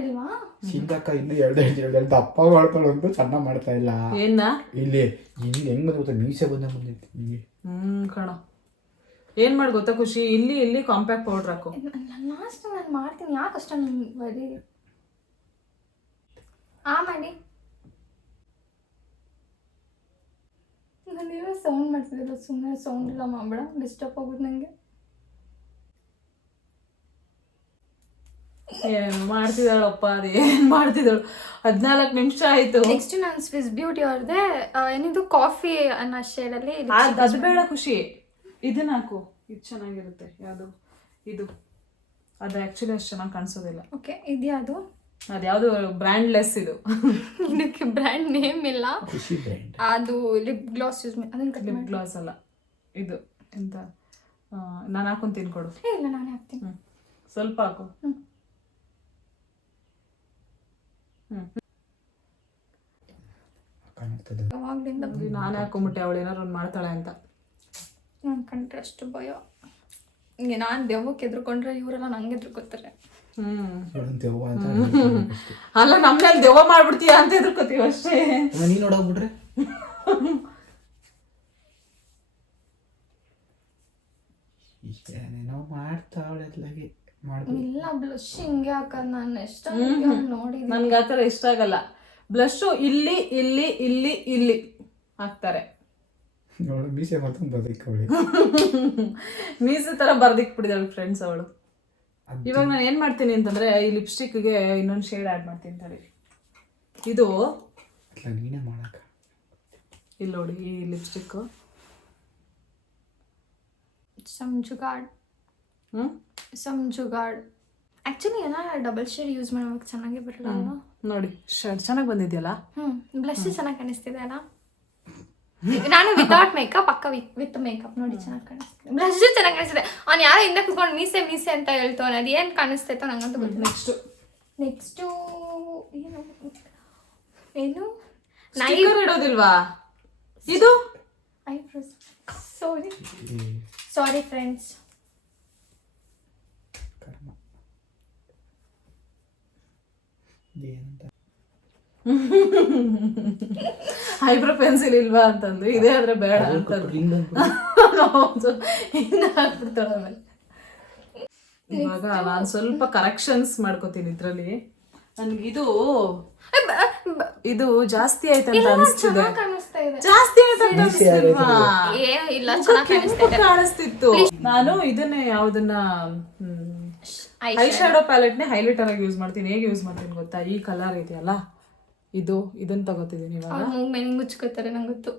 ಇಲ್ವಾ ಸಿಂಧಕ್ಕ ಇನ್ನು ಎರಡು ದಪ್ಪ ಮಾಡ್ತಾಳು ಅಂತ ಚೆನ್ನಾಗಿ ಮಾಡ್ತಾ ಇಲ್ಲ. ಏನ ಇಲ್ಲಿ ಹಿಂಗೆ ಹೆಂಗ್ ಬಂದ್ಬಿಟ್ಟು ಮೀಸೆ ಬಂದೈತಿ ಹಿಂಗೆ. ಕಣ ಏನ್ ಮಾಡಿ ಗೊತ್ತಾ ಖುಷಿ, ಇಲ್ಲಿ ಇಲ್ಲಿ ಕಾಂಪ್ಯಾಕ್ಟ್ ಪೌಡರ್ ಹಾಕು. ಲಾಸ್ಟ್ ನಾನು ಮಾಡ್ತೀನಿ, ಯಾಕೆ ಅಷ್ಟ ಬರೀ ಮಾಡಿ. ನಾನೇನೋ ಸೌಂಡ್ ಮಾಡ್ತಿದ್ದಿಲ್ಲ, ಸುಮ್ಮನೆ ಸೌಂಡ್ ಇಲ್ಲ ಮಾಡಬೇಡ, ಡಿಸ್ಟರ್ಬ್ ಆಗೋದು ನನಗೆ. ಏನೇನು ಮಾಡ್ತಿದ್ದಾಳಪ್ಪ, ಅದು ಏನ್ ಮಾಡ್ತಿದ್ದಾಳು. 14 ನಿಮಿಷ ಆಯ್ತು. ನೆಕ್ಸ್ಟ್ ನಾನು ಸ್ವಿಸ್ ಬ್ಯೂಟಿ ಅವ್ರದ್ದೆ ಏನಿದು ಕಾಫಿ ಅನ್ನೋ ಶೇಡಲ್ಲಿ ಅದು ಬೇಡ ಖುಷಿ, ಇದನ್ನ ಹಾಕು, ಇದು ಚೆನ್ನಾಗಿರುತ್ತೆ. ಯಾವುದು ಇದು, ಅದು ಆ್ಯಕ್ಚುಲಿ ಅಷ್ಟು ಚೆನ್ನಾಗಿ ಕಾಣಿಸೋದಿಲ್ಲ. ಓಕೆ, ಇದ್ಯಾವುದು? ಅದ್ಯಾವುದು ಬ್ರ್ಯಾಂಡ್ಲೆಸ್ ಇದು. ಇದಕ್ಕೆ ಬ್ರ್ಯಾಂಡ್ ನೇಮ್ ಇಲ್ಲ. ಖುಷಿ ಬ್ರ್ಯಾಂಡ್. ಅದು ಲಿಪ್ ಗ್ಲಾಸ್ ಯೂಸ್ ಮಾಡಿ. ಅದನ್ನ ಲಿಪ್ ಗ್ಲಾಸ್ ಅಲ್ಲ ಇದು, ಎಂತ ನಾನು ಹಾಕೊಂತೀನಿ ಕೊಡು. ಇಲ್ಲ, ನಾನೇ ಹಾಕ್ತೀನಿ. ಸ್ವಲ್ಪ ಹಾಕು. ಅವಾಗ್ಲಿಂದ ನಾನೇ ಹಾಕೊಂಬಿಟ್ಟೆ, ಅವಳು ಏನಾರು ಒಂದು ಮಾಡ್ತಾಳೆ ಅಂತ. ನಾನು ಕಂಡ್ರೆ ಅಷ್ಟು ಭಯ. ಹಿಂಗೆ ನಾನು ದೆವ್ವಕ್ಕೆ ಎದ್ರುಕೊಂಡ್ರೆ ಇವರೆಲ್ಲ ನಂಗೆ ಎದ್ರುಕೊತಾರೆ. ದೆವ್ವ ಅಂತ ಅಲ್ಲ, ನಮ್ಮಲ್ಲಿ ದೆವ್ವ ಮಾಡ್ಬಿಡ್ತೀಯ ಅಂತ ಎದ್ರುಕೋತೀವಿ ಅಷ್ಟೇ. ನೀನು ನೋಡೋಗ್ಬಿಟ್ರೆ ಏನೇನೋ ಮಾಡ್ತಾವಳೆ ಅದ್ಲಾಗೆ ಇಲ್ಲ, ಬ್ಲಷ್ ಹಿಂಗೆ ಹಾಕೋದು ನಾನು ಎಷ್ಟು ನೋಡಿ. ನನ್ಗೆ ಆ ಥರ ಇಷ್ಟ ಆಗಲ್ಲ. ಬ್ಲಷು ಇಲ್ಲಿ ಇಲ್ಲಿ ಇಲ್ಲಿ ಇಲ್ಲಿ ಹಾಕ್ತಾರೆ. ನೋಡು ಮೀಸೆ ಮಾಡ್ಕೊಂಡು ಬದುಕವಳಿ. ಮೀಸೆ ಥರ ಬರ್ದಿಕ್ಬಿಟ್ಟಿದ್ದಾಳೆ ಫ್ರೆಂಡ್ಸ್ ಅವಳು. ಇವಾಗ ನಾನು ಏನು ಮಾಡ್ತೀನಿ ಅಂತಂದರೆ, ಈ ಲಿಪ್ಸ್ಟಿಕ್ಗೆ ಇನ್ನೊಂದು ಶೇಡ್ ಆ್ಯಡ್ ಮಾಡ್ತೀನಿ ತಡಿ. ಇದು ನೀನೇ ಮಾಡಕ್ಕ. ಇಲ್ಲಿ ನೋಡಿ, ಈ ಲಿಪ್ಸ್ಟಿಕ್ಕು ಸಮ್ ಜುಗಾಡ್. ಆ್ಯಕ್ಚುಲಿ ಏನೋ ಡಬಲ್ ಶೇಡ್ ಯೂಸ್ ಮಾಡೋಕೆ ಚೆನ್ನಾಗಿ ಬರಲ್ಲ. ನೋಡಿ, ಶೇಡ್ ಚೆನ್ನಾಗಿ ಬಂದಿದೆಯಲ್ಲ. ಬ್ಲಷ್ ಚೆನ್ನಾಗಿ ಕಾಣಿಸ್ತಿದೆ ಅಲ್ಲ. ನಾನು ವಿತೌಟ್ ಮೇಕಪ್, ಅಕ್ಕ ವಿತ್ ಮೇಕಪ್ ನೋಡಿ ಚೆನ್ನಾಗಿ ಕಾಣಿಸ್ತಿದೆ. ಬ್ಲಷ್ ಚೆನ್ನಾಗಿ ಕಾಣಿಸ್ತಿದೆ. ಅವ್ನು ಯಾರೋ ಹಿಂದೆ ಕುತ್ಕೊಂಡು ಮೀಸೆ ಮೀಸೆ ಅಂತ ಹೇಳ್ತಾನೆ, ಅದು ಏನು ಕಾಣಿಸ್ತೈತೋ ನಂಗಂತೂ ಗೊತ್ತಿಲ್ಲ. ನೆಕ್ಸ್ಟು ಏನು ಸ್ಟಿಕ್ಕರ್ ಇಡೋದಿಲ್ವಾ ಇದು? Eyebrows. Sorry friends. Eyebrow pencil ಇಲ್ವಾ ಅಂತಂದು, ಇದೇ ಆದ್ರೆ ಬೇಡ ಅಂತಂದು ಹಾಕ್ಬಿಡ್ತಾಳೆ. ಆಮೇಲೆ ಇವಾಗ ನಾನು ಸ್ವಲ್ಪ ಕರೆಕ್ಷನ್ಸ್ ಮಾಡ್ಕೋತೀನಿ ಇದ್ರಲ್ಲಿ. ನನ್ಗೆ ಇದು ಜಾಸ್ತಿ ಆಯ್ತಂತ ಅನಿಸ್ತಿದೆ. ಕಾಣಿಸ್ತಾ ಇದೆ. ಜಾಸ್ತಿ ಆಯ್ತಂತ ಅನಿಸ್ತಿಲ್ವಾ? ಏನು ಇಲ್ಲ, ಚೆನ್ನಾಗಿ ಕಾಣಿಸ್ತಾ ಇದೆ. ಕಾಣಿಸ್ತಿತ್ತು. ನಾನು ಇದನ್ನೇ ಯಾವ್ದನ್ನ ಐ ಶ್ಯಾಡೋ ಪ್ಯಾಲೆಟ್ನೇ ಹೈಲೈಟರ್ ಆಗಿ ಯೂಸ್ ಮಾಡ್ತೀನಿ. ಹೇಗೆ ಯೂಸ್ ಮಾಡ್ತೀನಿ ಗೊತ್ತಾ? ಈ ಕಲರ್ ಇದೆಯಲ್ಲ, ಇದನ್ನ ತಗೋತಿದ್ದೀನಿ ಇವಾಗ. ಮೇಲೆ ಮುಚ್ಕೋತಾರೆ ನಂಗೆ ಗೊತ್ತು.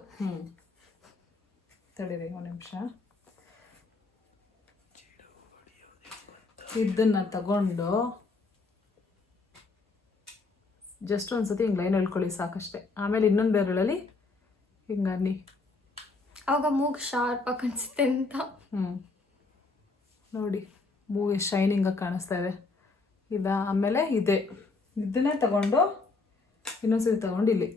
ತಡೀರಿ ಒಂದು ನಿಮಿಷ. ಇದನ್ನ ತಗೊಂಡು ಜಸ್ಟ್ ಒಂದ್ಸತಿ ಹಿಂಗೆ ಲೈನ್ ಎಳ್ಕೊಳ್ಳಿ ಸಾಕಷ್ಟೇ. ಆಮೇಲೆ ಇನ್ನೊಂದು ಬೆರಳಲ್ಲಿ ಹಿಂಗ ಅನ್ನಿ. ಅವಾಗ ಮೂಗು ಶಾರ್ಪ್ ಆಗಿ ಕಾಣಿಸುತ್ತೆ ಅಂತ. ನೋಡಿ ಮೂಗು ಶೈನಿಂಗ್ ಆಗಿ ಕಾಣಿಸ್ತಾ ಇದೆ. ಆಮೇಲೆ ಇದನ್ನೇ ತಗೊಂಡು ಇನ್ನೊಂದ್ಸತಿ ತಗೊಂಡು ಇಲ್ಲಿ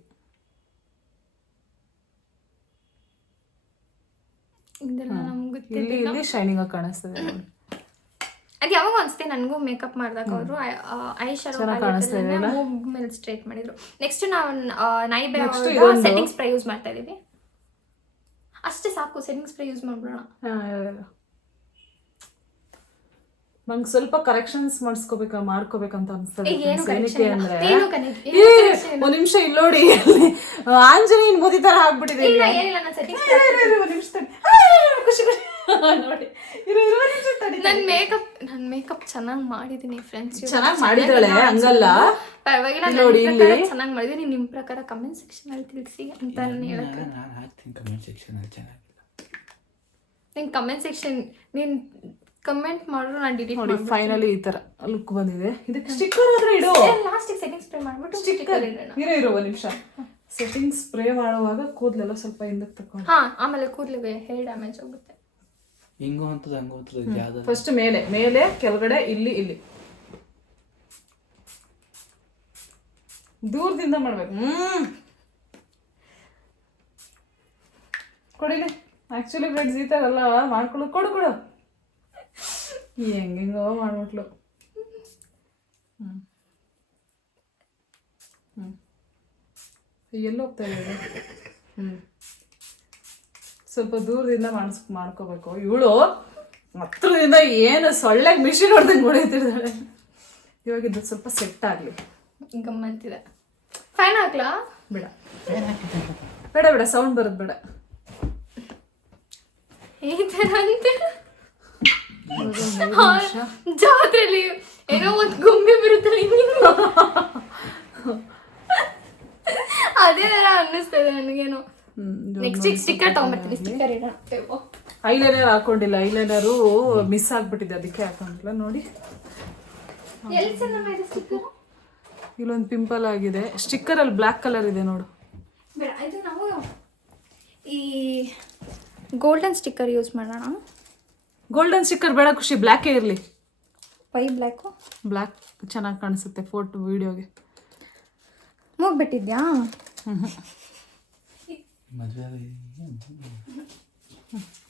ಇಲ್ಲಿ ಶೈನಿಂಗ್ ಆಗಿ ಕಾಣಿಸ್ತದೆ. ಅದು ಯಾವಾಗ ಅನ್ಸುತ್ತೆ ನನಗೂ ಮೇಕಪ್ ಮಾಡಿದಾಗ ಅವರು ಐ ಶಾಡೋ ಮೂಗ್ ಮೇಲೆ ಸ್ಟ್ರೈಟ್ ಮಾಡಿದ್ರು. ನೆಕ್ಸ್ಟ್ ನಾವು ನೈಬೆ ಸೆಟ್ಟಿಂಗ್ ಸ್ಪ್ರೇ ಯೂಸ್ ಮಾಡ್ತಾ ಇದೀವಿ. ಅಷ್ಟೇ ಸಾಕು, ಸೆಟ್ಟಿಂಗ್ ಸ್ಪ್ರೇ ಯೂಸ್ ಮಾಡ್ಬಿಡೋಣ. ನಂಗೆ ಸ್ವಲ್ಪ ಕರೆಕ್ಷನ್ಸ್ ಮಾಡ್ಕೋಬೇಕಂತ ಅನ್ಸ್ತದೆ. ಏನಕ್ಕೆ ಅಂದ್ರೆ ಒಂದ್ ನಿಮಿಷ ಇಲ್ಲಿ ನೋಡಿ, ಆಂಜನೇಯನ್ ಮೋದಿ ತರ ಆಗ್ಬಿಟ್ಟಿದೆ. ಖುಷಿ ನೋಡಿ, ನನ್ ಮೇಕಪ್ ಚೆನ್ನಾಗಿ ಮಾಡಿದೀನಿ ಫ್ರೆಂಡ್ಸ್. ಚೆನ್ನಾಗಿ ಮಾಡಿದಾಳೆ ಹಂಗಲ್ಲ, ಪರವಾಗಿಲ್ಲ. ನೋಡಿ ಇಲ್ಲಿ ಚೆನ್ನಾಗಿ ಮಾಡಿದೀನಿ. ನಿಮ್ ಪ್ರಕಾರ ಕಮೆಂಟ್ ಸೆಕ್ಷನ್ ಅಲ್ಲಿ ತಿಳಿಸಿ ಅಂತ ಹೇಳಕ್ಕೆ. ನಿನ್ ಕಮೆಂಟ್ ಸೆಕ್ಷನ್ ನೀನ್ ಕಮೆಂಟ್ ಮಾಡಿದ್ರು ನಾನು ಡಿಲೀಟ್ ನೋಡಿ. ಫೈನಲಿ ಈ ತರ ಲುಕ್ ಬಂದಿದೆ. ಇದಕ್ಕೆ ಸ್ಟಿಕ್ಕರ್ ಆದ್ರೆ ಇಡು. ಲಾಸ್ಟಿಗೆ ಸೆಟ್ಟಿಂಗ್ ಸ್ಪ್ರೇ ಮಾಡ್ಬಿಟ್ಟು ಸ್ಟಿಕ್ಕರ್ ಇರೋ ಒಂದ್ ನಿಮಿಷ. ಸೆಟ್ಟಿಂಗ್ ಸ್ಪ್ರೇ ಮಾಡುವಾಗ ಕೂದಲೆಲ್ಲ ಸ್ವಲ್ಪ ಹಿಂದಕ್ಕೆ ತಕೊಂಡು. ಆಮೇಲೆ ಕೂದಲಿಗೆ ಹೇರ್ ಡ್ಯಾಮೇಜ್ ಆಗುತ್ತೆ. ಹಿಂಗು ಅಂತದ ಹಂಗು ಅಂತದ. ಫಸ್ಟ್ ಮೇಲೆ ಕೆಳಗಡೆ ಇಲ್ಲಿ ದೂರದಿಂದ ಮಾಡ್ಬೇಕು. ಕೊಡಿಲಿ. ಆಕ್ಚುಲಿ ಫ್ರೆಂಡ್ಸ್ ಈ ತರ ಎಲ್ಲ ಮಾಡ್ಕೊಳ್ಳೋ ಕೊಡು ಹೆಂಗೋ ಮಾಡ್ಬಿಟ್ಲು. ಎಲ್ಲಿ ಹೋಗ್ತಾ ಇದೆ? ಸ್ವಲ್ಪ ದೂರದಿಂದ ಮಾಡ್ಕೋಬೇಕು. ಇವಳು ಹತ್ರದಿಂದ ಏನು ಸೊಳ್ಳೆಗೆ ಮಿಷಿನ್ ಹೊಡೆದಂಗೆ ಹೊಡಿತಿರ್ತಾಳೆ. ಇವಾಗ ಇದು ಸ್ವಲ್ಪ ಸೆಟ್ ಆಗಲಿ. ಗಮ್ಮಂತಿದೆ. ಫ್ಯಾನ್ ಹಾಕ್ಲಾ? ಬೇಡ ಸೌಂಡ್ ಬರೋದು ಬೇಡ. ಈ ಥರ ಅಂತೆ ಜಾತ್ರೆಲಿ ಏನೋ ಒಂದು ಗೊಂಬೆ ಬರುತ್ತಲ್ಲ, ಅದೇ ತರ ಅನ್ನಿಸ್ತದೆ ನನಗೇನು. ನೆಕ್ಸ್ಟ್ ಸ್ಟಿಕ್ಕರ್ ತಗೊಂಡ್ಬರ್ತೀನಿ. ಸ್ಟಿಕ್ಕರ್ ಇಡೋಣ. ಐಲೈನರ್ ಹಾಕೊಂಡಿಲ್ಲ, ಐಲೈನರು ಮಿಸ್ ಆಗ್ಬಿಟ್ಟಿದೆ, ಅದಕ್ಕೆ ಹಾಕೊಂಡಿಲ್ಲ. ನೋಡಿ ಇಲ್ಲೊಂದು ಪಿಂಪಲ್ ಆಗಿದೆ. ಸ್ಟಿಕ್ಕರ್ ಅಲ್ಲಿ ಬ್ಲ್ಯಾಕ್ ಕಲರ್ ಇದೆ ನೋಡು. ಬೇಡ, ಇದು ನಾವು ಈ ಗೋಲ್ಡನ್ ಸ್ಟಿಕ್ಕರ್ ಯೂಸ್ ಮಾಡೋಣ. ಗೋಲ್ಡನ್ ಸ್ಟಿಕ್ಕರ್ ಬೇಡ ಖುಷಿ, ಬ್ಲ್ಯಾಕೇ ಇರಲಿ. Y black? ಬ್ಲ್ಯಾಕ್ ಚೆನ್ನಾಗಿ ಕಾಣಿಸುತ್ತೆ ಫೋಟೋ ವಿಡಿಯೋಗೆ. ಮುಗ್ಬಿಟ್ಟಿದ್ಯಾ?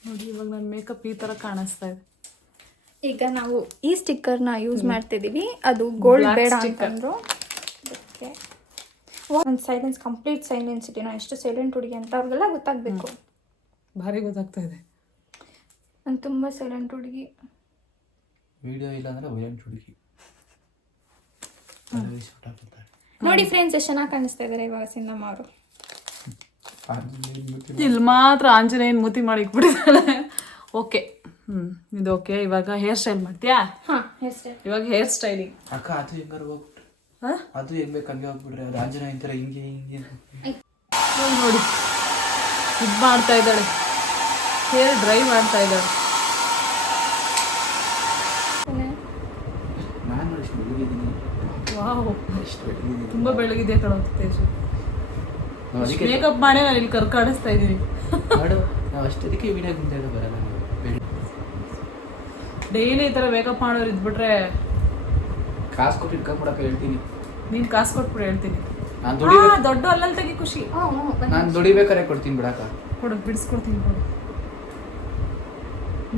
ನೋಡಿ ಇವಾಗ ನನ್ನ ಮೇಕಪ್ ಈ ಥರ ಕಾಣಿಸ್ತಾ ಇದೆ. ಈಗ ನಾವು ಈ ಸ್ಟಿಕ್ಕರ್ನ ಯೂಸ್ ಮಾಡ್ತಿದ್ದೀವಿ. ಅದು ಗೋಲ್ಡ್ ಬೇಡ ಅಂತಂದ್ರು. ಅದಕ್ಕೆ ಒಂದು ಸೈಲೆನ್ಸ್, ಕಂಪ್ಲೀಟ್ ಸೈಲೆನ್ಸ್ ಇದೆ. ನಾನು ಎಷ್ಟು ಸೈಲೆಂಟ್ ಹುಡುಗಿ ಅಂತ ಅವ್ರಿಗೆಲ್ಲ ಗೊತ್ತಾಗಬೇಕು. ಭಾರಿ ಗೊತ್ತಾಗ್ತಾ ಇದೆ. ನಾನು ತುಂಬ ಸೈಲೆಂಟ್ ಹುಡುಗಿ. ವಿಡಿಯೋ ಇಲ್ಲ ಅಂದ್ರೆ ವೈಲೆಂಟ್ ಹುಡುಗಿ. ನೋಡಿ ಫ್ರೆಂಡ್ಸ್, ಎಷ್ಟು ಚೆನ್ನಾಗಿ ಕಾಣಿಸ್ತಾ ಇದ್ದಾರೆ ಇವಾಗ ಸಿನ್ನಮ್ಮ ಅವರು. ಇಲ್ಲಿ ಮಾತ್ರ ಆಂಜನೇಯನ್ ಮೂತಿ ಮಾಡಿ ಇಟ್ಬಿಟ್ಟಿದ್ದಾಳೆ. ಓಕೆ, ಇದು ಓಕೆ. ಇವಾಗ ಹೇರ್ ಸ್ಟೈಲ್ ಮಾಡ್ತೀಯಾ? Hair style. ಇವಾಗ ಹೇರ್ ಸ್ಟೈಲಿಂಗ್. ಅಕ್ಕ ಅದು ಹೆಂಗಾರ ಹೋಗ್ಬಿಟ್ರೆ ಅದು ಹೆಂಗ್ ಬೇಕು ಹಂಗೆ ಹೋಗ್ಬಿಟ್ರೆ ಅದು ಆಂಜನೇಯನ್ ಥರ ಹಿಂಗೆ ನೋಡಿ ಇದು ಮಾಡ್ತಾ ಇದ್ದಾಳೆ, ಹೇರ್ ಡ್ರೈ ಮಾಡ್ತಾ ಇದ್ದಾಳೆ. ನಾನು ಎಷ್ಟು ಬೆಳಗಿದ್ದೀನಿ. ವಾವ್, ಎಷ್ಟು ಬೆಳಗಿದ್ದೀನಿ. ತುಂಬ ಬೆಳಗಿದೆ ಕಣೋ ತೇಜು. ಮೇಕಪ್ ಮಾಡೇ ನಾನು ಇಲ್ಲಿ ಕರ್ಕಾಡಿಸ್ತಾ ಇದ್ದೀನಿ. ಮಾಡು, ನಾವು ಅಷ್ಟೊತ್ತಿಗೆ ವಿಡಿಯೋ ಮುಂದೆ ಬರಲ್ಲ. ಡೈಲಿ ಈ ಥರ ಮೇಕಪ್ ಮಾಡೋರು ಇದ್ಬಿಟ್ರೆ ಕಾಸು ಕೊಟ್ಟು ಇಟ್ಕೊಂಡ್ಬಿಡಕ್ಕೆ ಹೇಳ್ತೀನಿ. ನೀನು ಕಾಸು ಕೊಟ್ಬಿಟ್ಟು ಹೇಳ್ತೀನಿ. ನಾನು ದುಡಿಬೇಕು, ದೊಡ್ಡ ಅಲ್ಲಲ್ಲಿ ತೆಗಿ ಖುಷಿ. ನಾನು ದುಡಿಬೇಕಾರೆ ಕೊಡ್ತೀನಿ ಬಿಡಕ್ಕ. ಕೊಡು, ಬಿಡಿಸ್ಕೊಡ್ತೀನಿ ಕೊಡು.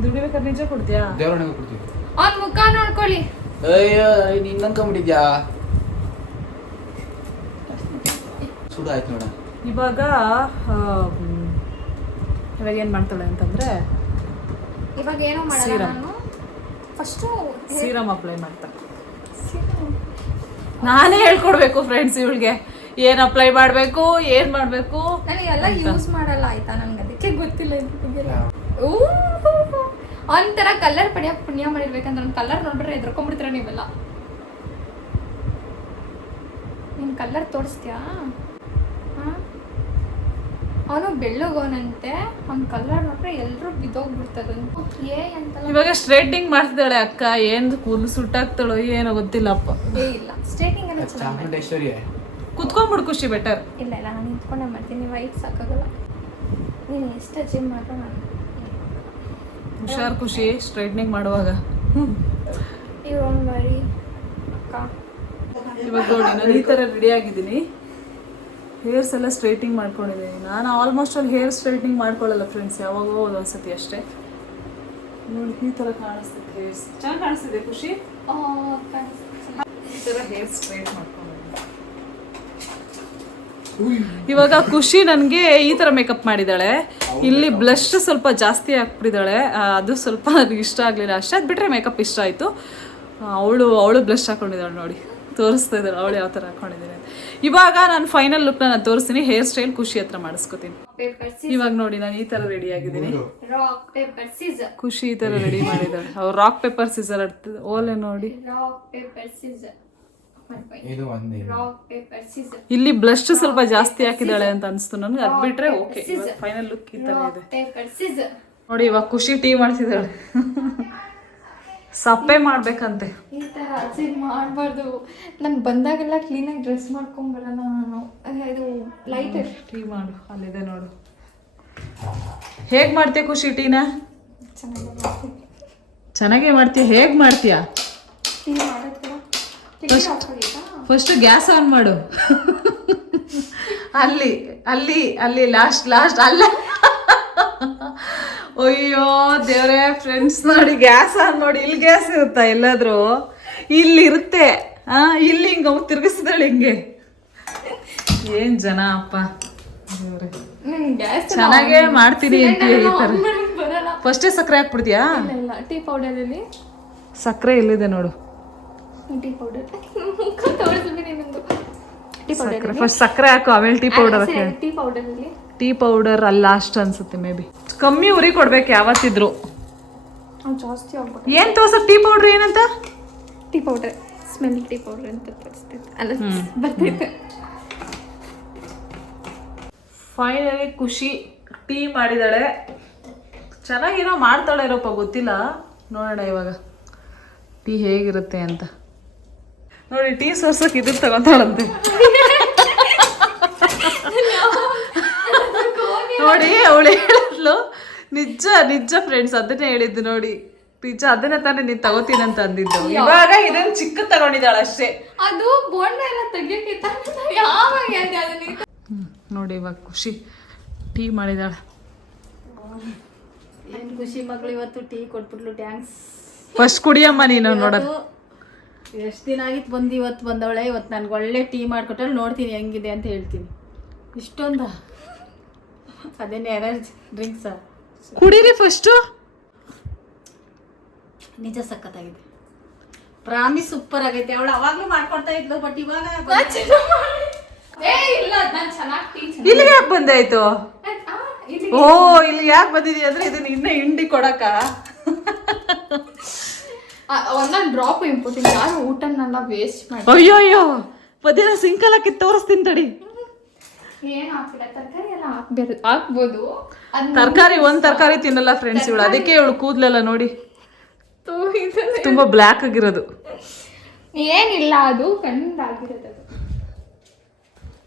ದುಡಿಬೇಕಾದ್ರೆ ನಿಜ ಕೊಡ್ತೀಯಾ? ದೇವ್ರಣ್ಣಗೆ ಕೊಡ್ತೀನಿ. ಅವ್ನ ಮುಖ ನೋಡ್ಕೊಳ್ಳಿ. ಅಯ್ಯೋ ನೀನ್ ಅನ್ಕೊಂಬಿಟ್ಟಿದ್ಯಾ? ಸುಡು ಆಯ್ತು ನೋಡ. ಇವಾಗ ಏನು ಮಾಡ್ತಾಳೆ ಅಂತಂದ್ರೆ ಇವಾಗ ಏನೋ ಮಾಡಲ್ಲ ಸೀರಮ್. ನಾನು ಫಸ್ಟು ಸೀರಮ್ ಅಪ್ಲೈ ಮಾಡ್ತಾಳೆ. ನಾನೇ ಹೇಳ್ಕೊಡ್ಬೇಕು ಫ್ರೆಂಡ್ಸ್ ಇವಳಿಗೆ ಏನು ಅಪ್ಲೈ ಮಾಡಬೇಕು, ಏನು ಮಾಡಬೇಕು. ನನಗೆಲ್ಲ ಯೂಸ್ ಮಾಡಲ್ಲ ಆಯ್ತಾ, ನನಗೆ ಅದಕ್ಕೆ ಗೊತ್ತಿಲ್ಲ ಇದ್ರ ಬಗ್ಗೆ. ಒಂಥರ ಕಲರ್ ಪಡಿಯೋಕೆ ಪುಣ್ಯ ಮಾಡಿರ್ಬೇಕಂದ್ರೆ ನನ್ನ ಕಲರ್ ನೋಡ್ರೆ ಎದ್ರಕೊಂಡ್ಬಿಡ್ತೀರ ನೀವೆಲ್ಲ. ನೀನು ಕಲರ್ ತೋರಿಸ್ತೀಯಾ? ಅವನು ಬೆಳ್ಳಗೋನಂತೆ, ಅವ್ನ ಕಲರ್ ನೋಡ್ರೆ ಎಲ್ಲರೂ ಬಿದ್ದೋಗ್ಬಿಡ್ತಾರಂತೆ. ಅಂತ ಇವಾಗ ಸ್ಟ್ರೈಟ್ನಿಂಗ್ ಮಾಡ್ತಿದ್ದಾಳೆ ಅಕ್ಕ. ಏನು ಕೂದಲು ಸುಟ್ಟಾಗ್ತಾಳೋ ಏನೋ ಗೊತ್ತಿಲ್ಲಪ್ಪ. ಇಲ್ಲ ಸ್ಟ್ರೇಟಿಂಗ್ ಅನ್ನ ಚೆನ್ನಾಗಿ ಚಾಮುಂಡೇಶ್ವರಿ ಕುತ್ಕೊಂಡ್ಬಿಡು ಖುಷಿ ಬೆಟರ್. ಇಲ್ಲ ನಾನು ನಿಂತ್ಕೊಂಡೆ ಮಾಡ್ತೀನಿ, ವೈಟ್ ಸಾಕಾಗಲ್ಲ. ನೀನು ಎಷ್ಟು ಅಚೀವ್ ಮಾಡ್ರೆ ನಾನು ಹುಷಾರ್ ಖುಷಿ ಸ್ಟ್ರೈಟ್ನಿಂಗ್ ಮಾಡುವಾಗ. ಇವ್ರು ಬರೀ ಅಕ್ಕ. ಇವಾಗ ನೋಡಿ ನಾನು ಈ ಥರ ರೆಡಿ ಆಗಿದ್ದೀನಿ. ಹೇರ್ಸ್ ಎಲ್ಲ ಸ್ಟ್ರೈಟಿಂಗ್ ಮಾಡ್ಕೊಂಡಿದ್ದೀನಿ. ನಾನು ಆಲ್ಮೋಸ್ಟ್ ಅಲ್ಲಿ ಹೇರ್ ಸ್ಟ್ರೈಟ್ನಿಂಗ್ ಮಾಡ್ಕೊಳ್ಳಲ್ಲ ಫ್ರೆಂಡ್ಸ್, ಯಾವಾಗೋ ಒಂದೊಂದ್ಸತಿ ಅಷ್ಟೇ. ನೋಡಿ ಈ ಥರ ಕಾಣಿಸ್ತಿದೆ ಹೇರ್ಸ್. ಚೆನ್ನಾಗಿ ಕಾಣಿಸ್ತಿದೆ ಖುಷಿ. ಈ ಥರ ಹೇರ್ ಸ್ಟ್ರೈಟ್ ಮಾಡ್ಕೊಂಡಿದ್ದೀನಿ. ಇವಾಗ ಖುಷಿ ನನಗೆ ಈ ಥರ ಮೇಕಪ್ ಮಾಡಿದ್ದಾಳೆ. ಇಲ್ಲಿ ಬ್ಲಷ್ ಸ್ವಲ್ಪ ಜಾಸ್ತಿ ಹಾಕ್ಬಿಟ್ಟಿದ್ದಾಳೆ, ಅದು ಸ್ವಲ್ಪ ನನಗೆ ಇಷ್ಟ ಆಗಲಿಲ್ಲ ಅಷ್ಟೇ. ಅದು ಬಿಟ್ಟರೆ ಮೇಕಪ್ ಇಷ್ಟ ಆಯಿತು. ಅವಳು ಬ್ಲಷ್ ಹಾಕೊಂಡಿದ್ದಾಳೆ ನೋಡಿ, ತೋರಿಸ್ತಾ ಇದ್ದಾಳೆ ಅವಳು ಯಾವ ಥರ ಹಾಕೊಂಡಿದ್ದೀನಿ ಅಂತ. ಇವಾಗ ನಾನು ಫೈನಲ್ ಲುಕ್ನ ನಾನು ತೋರಿಸ್ತೀನಿ. ಹೇರ್ ಸ್ಟೈಲ್ ಖುಷಿ ಹತ್ರ ಮಾಡಿಸ್ಕೊತೀನಿ. ಇವಾಗ ನೋಡಿ ನಾನು ಈ ಥರ ರೆಡಿ ಆಗಿದ್ದೀನಿ. Rock paper scissor. ಖುಷಿ ಈ ಥರ ರೆಡಿ ಮಾಡಿದ್ದಾಳೆ. ಅವ್ರು ರಾಕ್ ಪೇಪರ್ ಸೀಸರ್ ಆಡ್ತಿದ್ದೆ. ಓಲೆ ನೋಡಿ, ರಾಕ್ ಪೇಪರ್ ಸೀಸರ್. ಇದು ಒಂದೇ. Rock paper scissor. ಇಲ್ಲಿ ಬ್ಲಷ್ ಸ್ವಲ್ಪ ಜಾಸ್ತಿ ಹಾಕಿದ್ದಾಳೆ ಅಂತ ಅನಿಸ್ತು ನನಗೆ. ಅದು ಬಿಟ್ರೆ ಓಕೆ. ಫೈನಲ್ ಲುಕ್ ಈ ಥರ ಇದೆ. Paper scissor. ನೋಡಿ ಇವಾಗ ಖುಷಿ ಟೀ ಮಾಡ್ತಿದ್ದಾಳೆ. ಸಪ್ಪೆ ಮಾಡ್ಬೇಕಂತೆ. ಈ ಥರ ಅಚೀವ್ ಮಾಡಬಾರ್ದು. ನಾನು ಬಂದಾಗೆಲ್ಲ ಕ್ಲೀನಾಗಿ ಡ್ರೆಸ್ ಮಾಡ್ಕೊಂಬರಲ್ಲ ನಾನು. ಇದು ಲೈಟ್ ಟೀ ಮಾಡು, ಅಲ್ಲಿದೆ ನೋಡು. ಹೇಗೆ ಮಾಡ್ತೀಯ ಖುಷಿ ಟೀನ? ಚೆನ್ನಾಗಿ ಚೆನ್ನಾಗೇ ಮಾಡ್ತೀಯ. ಹೇಗೆ ಮಾಡ್ತೀಯಾ? ಟೀ ಮಾಡೋದು ಫಸ್ಟ್ ಗ್ಯಾಸ್ ಆನ್ ಮಾಡು. ಅಲ್ಲಿ ಅಲ್ಲಿ ಅಲ್ಲಿ ಲಾಸ್ಟ್ ಅಲ್ಲ. ಅಯ್ಯೋ ದೇವ್ರೆ ಫ್ರೆಂಡ್ಸ್ ನೋಡಿ, ಗ್ಯಾಸ್ ಆನ್ ನೋಡಿ. ಇಲ್ಲಿ ಗ್ಯಾಸ್ ಇರುತ್ತಾ ಎಲ್ಲಾದ್ರೂ? ಇಲ್ಲಿ ಇರುತ್ತೆ. ಇಲ್ಲಿ ಹಿಂಗ ತಿರ್ಗಿಸಿದಾಳೆ ಹಿಂಗೆ. ಏನ್ ಜನ ಅಪ್ಪ ದೇವ್ರೆ. ಚೆನ್ನಾಗೇ ಮಾಡ್ತೀನಿ ಅಂತೀಯ ಈ ಥರ. ಫಸ್ಟೇ ಸಕ್ಕರೆ ಹಾಕ್ಬಿಡ್ತೀಯಾ? ಇಲ್ಲ ಟೀ ಪೌಡರಲ್ಲಿ ಸಕ್ಕರೆ ಇಲ್ಲಿದೆ ನೋಡು. ಟೀ ಪೌಡರ್ ತೋರಿಸ್ತೀನಿ ನಿಮ್ಮದು. ಟೀ ಪೌಡರ್ ಫಸ್ಟ್ ಸಕ್ಕರೆ ಹಾಕು, ಆಮೇಲೆ ಟೀ ಪೌಡರ್ ಹಾಕಿ. ಟೀ ಪೌಡರಲ್ಲಿ ಟೀ ಪೌಡರ್ ಅಲ್ಲಿ ಲಾಸ್ಟ್ ಅನ್ಸುತ್ತೆ ಮೇ ಬಿ. ಕಮ್ಮಿ ಉರಿ ಕೊಡ್ಬೇಕು ಯಾವತ್ತಿದ್ರು. ಜಾಸ್ತಿ ಆಗ್ಬಿಟ್ಟು ಏನ್ ತೋರ್ಸಕ್ ಟೀ ಪೌಡರ್ ಏನಂತ? Tea powder smell tea powder ಅಂತ ತೋರಿಸ್ತೈತೆ ಅಲ್ಲ ಬರ್ತೈತೆ. ಫೈನಲಿ ಖುಷಿ ಟೀ ಮಾಡಿದಾಳೆ. ಚೆನ್ನಾಗೇನೋ ಮಾಡ್ತಾಳೆ ಇರೋಪ್ಪ, ಗೊತ್ತಿಲ್ಲ. ನೋಡೋಣ ಇವಾಗ ಟೀ ಹೇಗಿರುತ್ತೆ ಅಂತ. ನೋಡಿ ಟೀ ಸೋರ್ಸಕ್ಕೆ ಇದು ತಗೊಂತಾಳಂತೆ. ನೋಡಿ ಅವಳು ಹೇಳಿದ್ಲು. ನಿಜ ನಿಜ ಫ್ರೆಂಡ್ಸ್, ಅದನ್ನೇ ಹೇಳಿದ್ದು ನೋಡಿ. ನಿಜ ಅದನ್ನೇ ತಾನೇ ನೀನ್ ತಗೋತೀನಿ ಅಂತ ಅಂದಿದ್ದು. ಇವಾಗ ಇದನ್ನ ಚಿಕ್ಕ ತಗೊಂಡಿದ್ದಾಳೆ ಅಷ್ಟೇ. ಅದು ಬೋಂಡ ಎಲ್ಲ ತೆಗಿಯೋಕ್ಕಿಂತ ಯಾವಾಗ ಹೇಳಿದೆ ಅದನ್ನ. ನೋಡಿ ಇವಾಗ ಖುಷಿ ಟೀ ಮಾಡಿದಾಳೆ. ಏನ್ ಖುಷಿ ಮಗಳು ಇವತ್ತು ಟೀ ಕೊಟ್ಬಿಟ್ಲು. ಟ್ಯಾಂಕ್ಸ್. ಫಸ್ಟ್ ಕುಡಿಯಮ್ಮ ನೀನು ನೋಡೋದು. ಎಷ್ಟು ದಿನ ಆಗಿತ್ತು ಬಂದು ಇವತ್ತು ಬಂದವಳೆ. ಇವತ್ತು ನನ್ಗೆ ಒಳ್ಳೆ ಟೀ ಮಾಡಿಕೊಟ್ಟಳು. ನೋಡ್ತೀನಿ ಹೆಂಗಿದೆ ಅಂತ ಹೇಳ್ತೀನಿ. ಇಷ್ಟೊಂದ ಅದೇನೇ ಎನರ್ಜಿ ಡ್ರಿಂಕ್ಸ. ಕುಡೀರಿ ಫಸ್ಟು. ನಿಜ ಸಖತ್ತಾಗಿದೆ. ಪ್ರಾಮಿಸ್ ಸೂಪರ್ ಆಗೈತೆ. ಅವಳು ಅವಾಗ್ಲೂ ಮಾಡ್ಕೊಡ್ತಾ ಇದ್ಲು, ಬಟ್ ಇವಾಗ ಇಲ್ಲ ನಾನು ಚೆನ್ನಾಗಿ ಟೀ ಇಲ್ಲಿಗೆ ಯಾಕೆ ಬಂದಾಯ್ತು? ಓ ಇಲ್ಲಿ ಯಾಕೆ ಬಂದಿದೀಯ ಅಂದ್ರೆ ಇದನ್ನ ಇನ್ನೂ ಹಿಂಡಿ ಕೊಡಕ. ಒಂದೊಂದು ಡ್ರಾಪ್ ಇಂಪಾರ್ಟೆಂಟ್. ಯಾರು ಊಟನೆಲ್ಲ ವೇಸ್ಟ್ ಮಾಡಿ. ಅಯ್ಯೋ ಅಯ್ಯೋ ಪದಿನ ಸಿಂಕಲ್ ಹಾಕಿ ತೋರಿಸ್ತೀನಿ ತಡಿ. ಏನು ಹಾಕಿಲ್ಲ, ತರಕಾರಿ ಎಲ್ಲ ಹಾಕ್ಬೋದು. ತರಕಾರಿ ಒಂದ್ ತರಕಾರಿ ತಿನ್ನಲ್ಲ ಫ್ರೆಂಡ್ಸ್ ಇವಳು. ಅದಕ್ಕೆ ಇವಳು ಕೂದ್ಲೆಲ್ಲ ನೋಡಿ ತುಂಬಾ ಬ್ಲ್ಯಾಕ್ ಆಗಿರೋದು. ಏನಿಲ್ಲ, ಅದು ಕಂಡಾಗಿರೋದು.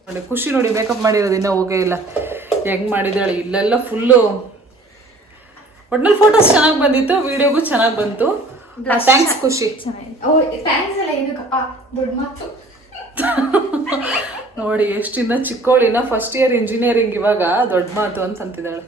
ನೋಡಿ ಖುಷಿ ನೋಡಿ ಮೇಕಪ್ ಮಾಡಿರೋದು ಇನ್ನೂ ಹೋಗೇ ಇಲ್ಲ. ಹೆಂಗ್ ಮಾಡಿದಾಳೆ ಇಲ್ಲೆಲ್ಲ ಫುಲ್ಲು. ಒಟ್ನಲ್ಲಿ ಫೋಟೋಸ್ ಚೆನ್ನಾಗಿ ಬಂದಿತ್ತು, ವಿಡಿಯೋಗೂ ಚೆನ್ನಾಗಿ ಬಂತು. ಥ್ಯಾಂಕ್ಸ್ ಖುಷಿ. ಚೆನ್ನಾಗಿದೆ. ಥ್ಯಾಂಕ್ಸ್ ಎಲ್ಲ ಏನಕ್ಕಪ್ಪ, ದೊಡ್ಡ ಮಾತು. ನೋಡಿ ಎಷ್ಟಿಂದ ಚಿಕ್ಕವಳಿನ ಫಸ್ಟ್ ಇಯರ್ ಇಂಜಿನಿಯರಿಂಗ್ ಇವಾಗ ದೊಡ್ಡ ಮಾತು ಅಂತ ಅಂತಿದ್ದಾಳೆ.